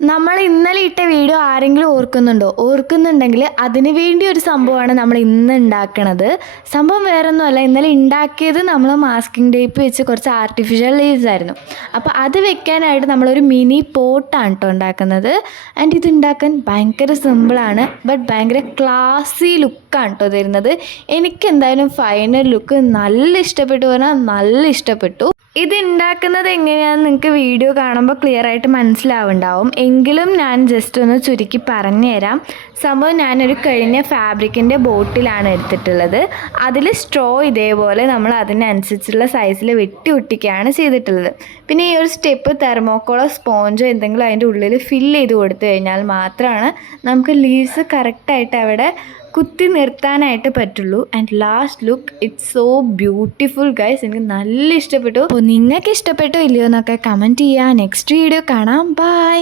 നമ്മൾ ഇന്നലെ ഇട്ട വീഡിയോ ആരെങ്കിലും ഓർക്കുന്നുണ്ടോ? ഓർക്കുന്നുണ്ടെങ്കിൽ അതിന് വേണ്ടി ഒരു സംഭവമാണ് നമ്മൾ ഇന്ന് ഉണ്ടാക്കണത്. സംഭവം വേറൊന്നുമല്ല, ഇന്നലെ ഉണ്ടാക്കിയത് നമ്മൾ മാസ്കിംഗ് ടേപ്പ് വെച്ച് കുറച്ച് ആർട്ടിഫിഷ്യൽ ലീവ്സ് ആയിരുന്നു. അപ്പോൾ അത് വെക്കാനായിട്ട് നമ്മളൊരു മിനി പോട്ടാണ് കേട്ടോ ഉണ്ടാക്കുന്നത്. ആൻഡ് ഇത് ഉണ്ടാക്കാൻ ഭയങ്കര സിമ്പിളാണ്, ബട്ട് ഭയങ്കര ക്ലാസി ലുക്കാണ് കേട്ടോ തരുന്നത്. എനിക്കെന്തായാലും ഫൈനൽ ലുക്ക് നല്ല ഇഷ്ടപ്പെട്ടു, പറഞ്ഞാൽ നല്ല ഇഷ്ടപ്പെട്ടു. ഇത് ഉണ്ടാക്കുന്നത് എങ്ങനെയാണെന്ന് നിങ്ങൾക്ക് വീഡിയോ കാണുമ്പോൾ ക്ലിയർ ആയിട്ട് മനസ്സിലാവുണ്ടാവും. എങ്കിലും ഞാൻ ജസ്റ്റ് ഒന്ന് ചുരുക്കി പറഞ്ഞു തരാം. സംഭവം ഞാനൊരു കഴിഞ്ഞ ഫാബ്രിക്കിൻ്റെ ബോട്ടിലാണ് എടുത്തിട്ടുള്ളത്. അതിൽ സ്ട്രോ ഇതേപോലെ നമ്മൾ അതിനനുസരിച്ചുള്ള സൈസിൽ വെട്ടി ഒട്ടിക്കുകയാണ് ചെയ്തിട്ടുള്ളത്. പിന്നെ ഈ ഒരു സ്റ്റെപ്പ് തെർമോക്കോളോ സ്പോഞ്ചോ എന്തെങ്കിലും അതിൻ്റെ ഉള്ളിൽ ഫില്ല് ചെയ്ത് കൊടുത്തു കഴിഞ്ഞാൽ മാത്രമാണ് നമുക്ക് ലീവ്സ് കറക്റ്റായിട്ട് അവിടെ കുത്തി നിർത്താനായിട്ട് പറ്റുള്ളൂ. And last look it's so beautiful guys. എനിക്ക് നല്ല ഇഷ്ടപ്പെട്ടു. അപ്പോൾ നിങ്ങൾക്ക് ഇഷ്ടപ്പെട്ടോ ഇല്ലയോ എന്നൊക്കെ കമൻറ്റ് ചെയ്യുക. നെക്സ്റ്റ് വീഡിയോ കാണാം. ബൈ.